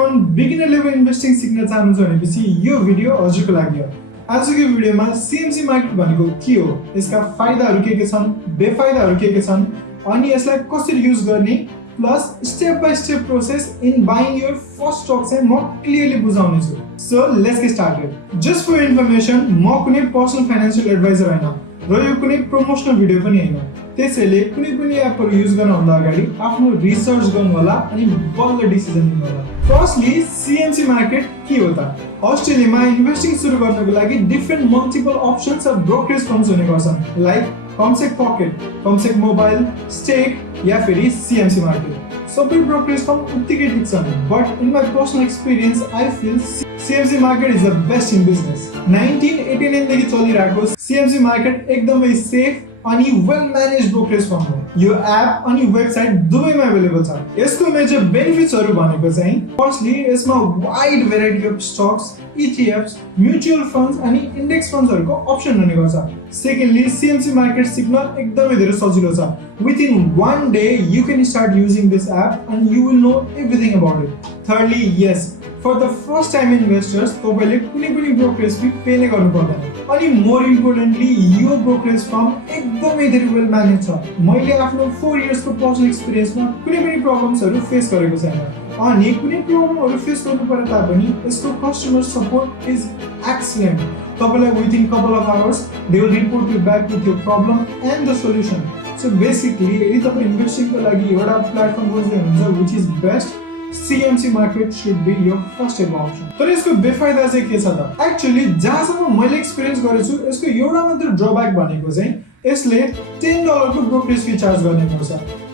everyone, beginner level investing सिक्न चाहनुहुन्छ भनेपछि यो भिडियो हजुरको लागि हो। आजको भिडियोमा CMC मार्केट भनेको के हो, यसका फाइदाहरू के छन्, बेफाइदाहरू के छन्, अनि यसलाई कसरी युज गर्ने plus step by step process in buying your first stock चाहिँ म क्लियरली बुझाउने छु। So let's get started. Just for information, म कुनै पर्सनल फाइनान्शियल एडभाइजर हैन र यो कुनै प्रमोसनल भिडियो पनि हैन। त्यसैले कुनै पनि एपहरु युज गर्न भन्दा अगाडि आफ्नो रिसर्च गर्नु होला अनि बल्ल डिसिजन लिनु होला। फर्स्टली CMC मार्केट के हो त? अस्ट्रेलियामा इन्भेस्टिङ सुरु गर्नको लागि different multiple options of brokerage firms हुने गर्छन्, like CommSec pocket, CommSec mobile, Stake या फेरि CMC मार्केट। सबै ब्रोकरेज फर्म उत्तिकै ठिक छन्, but in my personal experience I feel CMC market is the best in business. 1989 देखि चलिरहेको CMC मार्केट एकदमै सेफ अनि वेल म्यानेज ब्रोकरेज फर्म हो। यो एप अनि वेबसाइट दुवैमा अवेलेबल छ। यसको मेजर बेनिफिट्सहरु भनेको चाहिँ फर्स्टली यसमा wide variety of stocks, ETFs, mutual funds अनि इन्डेक्स फन्ड्सहरुको अप्सन हुने गर्छ। सेकेन्डली CMC मार्केट सिक्न एकदमै धेरै सजिलो छ। Within one day you can start using this app and you will know everything about it. Thirdly, yes, for the first time investors तपाईले कुनै पनि ब्रोकरेज फी पे नै गर्नु पर्दैन। अनि मोर इम्पोर्टेन्टली यो ब्रोकरेज फर्म एकदमै धेरै वेल म्यानेज छ। मैले आफ्नो 4 इयर्स को पर्सनल एक्सपिरियन्समा कुनै पनि प्रब्लम्सहरु फेस गरेको छैन। अनि कुनै प्रब्लमहरु फेस गर्नु परे तापनि यसको कस्टमर सपोर्ट इज एक्सलेन्ट। तपाईलाई within couple of hours they will report you back with your problem and the solution. So basically यदि तपाई इन्भेस्टिङको लागि एउटा प्लेटफर्म खोज्दै हुनुहुन्छ which is best, CMC market should be your first ever option। तर यसको बेफाइदा चाहिँ के छ त? एक्चुअली जहाँसम्म मैले एक्सपिरियन्स गरेछु यसको एउटा मात्र ड्रब्याक भनेको चाहिँ यसले $10 को ब्रोकरेज फी चार्ज गर्ने गर्छ,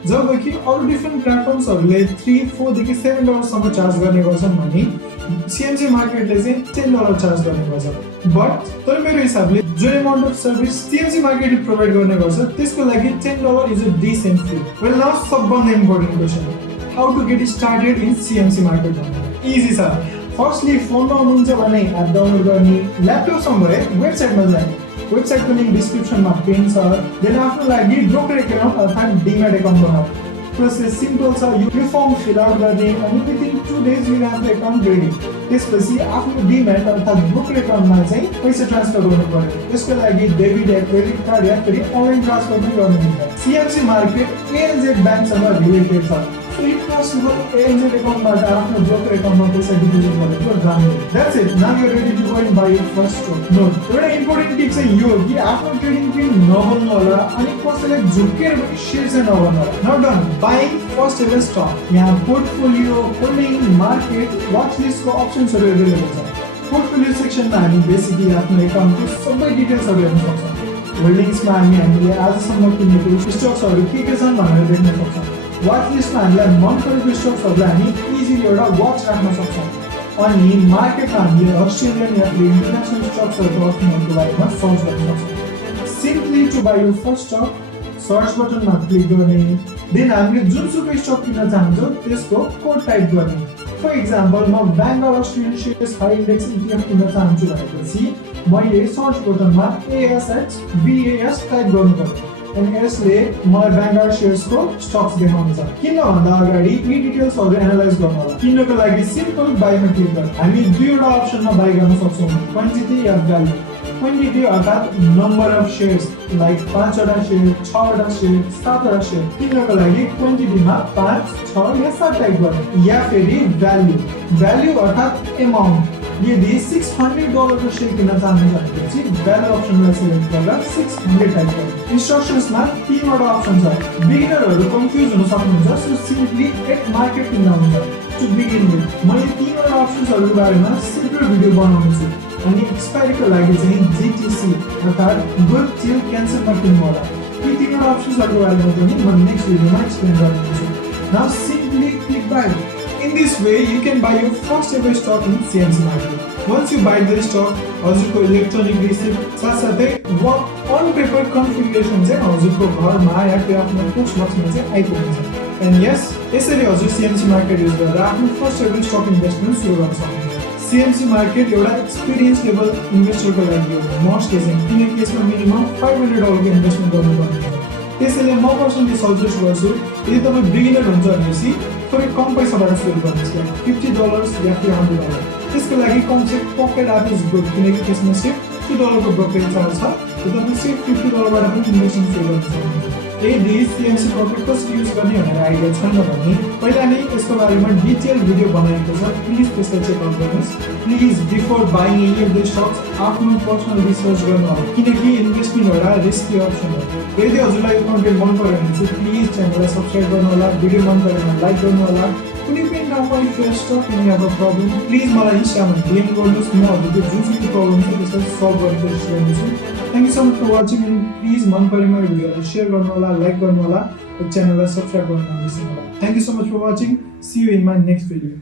जबकि अरु डिफरेंट प्लेटफर्म्सहरुले 3, 4 देखि $7 सम्म चार्ज गर्ने गर्छन् भने CMC मार्केटले चाहिँ $10 चार्ज गर्ने गर्छ। बट तर मेरो हिसाबले जुन अमाउन्ट अफ सर्भिस CMC मार्केटले प्रोवाइड गर्ने गर्छ त्यसको लागि $10 is a decent fee. Well now सबभन्दा important question, how to get started in CMC market? Easy sir. Firstly, phone मा हुनुहुन्छ भने एप डाउनलोड गर्ने, ल्यापटप सँग भए वेबसाइटमा जाने। वेबसाइटको लिंक डिस्क्रिप्सनमा पिन छ। देन आफ्नो लागि ब्रोकर अकाउन्ट अर्थात डीमैट अकाउन्ट बनाऊ। प्रोसेस सिम्पल छ। यो फर्म फिल आउट गर्ने अनि within 2 days you have the account ready. त्यसपछि आफ्नो डीमैट अर्थात ब्रोकर अकाउन्टमा चाहिँ पैसा ट्रान्सफर गर्नु पर्यो। त्यसको लागि डेबिट या क्रेडिट कार्ड या फेरि अनलाइन ट्रान्सफर पनि गर्नुहुन्छ। CMC मार्केट ANZ बैंकसँग रिलेटेड छ। If possible, ANZ account आफ्नो broker account मा पैसा डिपोजिट गरेको राम्रो। That's it. Now you are ready to go and buy your first stock. No, एउटा इम्पोर्टेन्ट टिप चाहिँ यो हो कि आफ्नो ट्रेडिङ पिन नबन्नु होला अनि कसैलाई झुकेर पनि शेयर चाहिँ नबन्नु होला। Now done buying first ever stock। यहाँ portfolio, holding, market, watch list को अप्सन्सहरु अवेलेबल छ। पोर्टफोलियो सेक्सनमा हामी बेसिकली आफ्नो अकाउन्टको सबै डिटेल्सहरु हेर्न सक्छौं। होल्डिङ्समा हामीले आजसम्म किनेको स्टक्सहरु के छन् भनेर देख्न सक्छौं। वाच लिस्टमा हामीलाई मन परेको स्टक्सहरुलाई हामी इजिली एउटा वाच राख्न सक्छौं। अनि मार्केटमा हामीले अस्ट्रेलियन या इन्टरनेशनल स्टक्सहरुको अप्सनहरुको बारेमा सर्च गर्न सक्छौं। Simply to buy your first stock search बटनमा क्लिक गर्ने, देन हामीले जुनसुकै स्टक किन्न चाहन्छौं त्यसको कोड टाइप गर्ने। फर एक्जाम्पल म बेंगल Australian shares high index ETF किन्न चाहन्छु भनेपछि मैले सर्च बटनमा ASX टाइप गर्नुपर्छ। अनि यसले मलाई बेंगल शेयर्स को स्टक्स देखाउँछ। किन्न भन्दा अगाडि यी डिटेल्सहरु एनालाइज गर्नु होला। किन्नको लागि सिम्पल बाइमा क्लिक गर्नु। हामी दुईवटा अप्सनमा बाइ गर्न सक्छौं, क्वान्टिटी या भ्यालु। क्वान्टिटी अर्थात नम्बर अफ शेयर्स, लाइक 5 वटा शेयर, 6 वटा शेयर, 7 वटा शेयर। किन्नको लागि क्वान्टिटीमा 5, 6 या 7 टाइप गर्नु। या फेरि भ्यालु अर्थात अमाउन्ट। यदि $600 को शेयर किन्न चाहनुहुन्छ भनेपछि भ्यालु अप्सनलाई सिलेक्ट गरेर 600 टाइप गर्नु। इन्स्ट्रक्सन्समा 3 वटा अप्सन छ। बिगिनरहरु कन्फ्युज हुन सक्नुहुन्छ, सो सिम्पली एट मार्केट किन्न हुन्छ। टु बिगिन विथ मैले 3 वटा अप्सन्सहरुको बारेमा सेपरेट भिडियो बनाउने छु। अनि एक्सपायरीको लागि चाहिँ GTC अर्थात गुड टिल क्यान्सलमा किन्नु होला। यी 3 वटा अप्सन्सहरुको बारेमा पनि म नेक्स्ट भिडियोमा एक्सप्लेन गर्नेछु। Now simply click buy. In this way, you can buy your first ever stock in CMC market. Once you buy the stock, हजुरको इलेक्ट्रोनिक रिसिप्ट साथसाथै on paper configuration चाहिँ हजुरको घरमा या फिर आफ्नो पोस्ट बक्समा चाहिँ आइपुग्छ। एन्ड यस, यसरी हजुर CMC मार्केट युज गरेर आफ्नो फर्स्ट एभर स्टक इन्भेस्टमेन्ट सुरु गर्न सक्नुहुन्छ। CMC मार्केट एउटा एक्सपिरियन्स लेभल इन्भेस्टरको लागि हो मोस्टली चाहिँ, किनकि यसमा मिनिमम $500 को इन्भेस्टमेन्ट गर्नुपर्ने हुन्छ। त्यसैले म पर्सनली सजेस्ट गर्छु यदि तपाई बिगिनर हुनुहुन्छ भनेपछि थोरै कम पैसाबाट सुरु गर्नुहोस्, लाइक $50 या फिर $100। त्यसको लागि कमसेकम पकेट एप इज गुड, किनकि त्यसमा सिर्फ $2 को ब्रोकरेज चार्ज छ, र तपाईँ सिर्फ $50 बाट पनि इन्भेस्टिङ सुरु गर्न सक्नुहुन्छ। यदि CMC पकेट कसरी युज गर्ने भनेर आइडिया छैन भने पहिला नै यसको बारेमा डिटेल भिडियो बनाएको छ, प्लिज त्यसलाई चेक आउट गर्नुहोस्। Please before buying any of the stocks आफ्नो पर्सनल रिसर्च गर्नु होला, किनकि इन्भेस्टमेन्ट एउटा रिस्की अप्सन हो। यदि हजुरलाई यो कन्टेन्ट मन पऱ्यो भने चाहिँ प्लिज च्यानललाई सब्सक्राइब गर्नु होला, भिडियो मन पऱ्यो भने लाइक गर्नु होला। कुनै पनि ठाउँमा if you stuck in a problem please मलाई इन्स्टामा DM गर्नुहोस्, म हजुरको जुन प्रब्लम छ त्यसलाई सल्भ गर्ने कोसिस गर्नेछु। Thank you so much for watching, and please मन परेमा यो भिडियोलाई सेयर गर्नु होला, लाइक गर्नु होला, र च्यानललाई सब्सक्राइब गर्न नबिर्सनु होला। Thank you so much for watching, see you in my next video.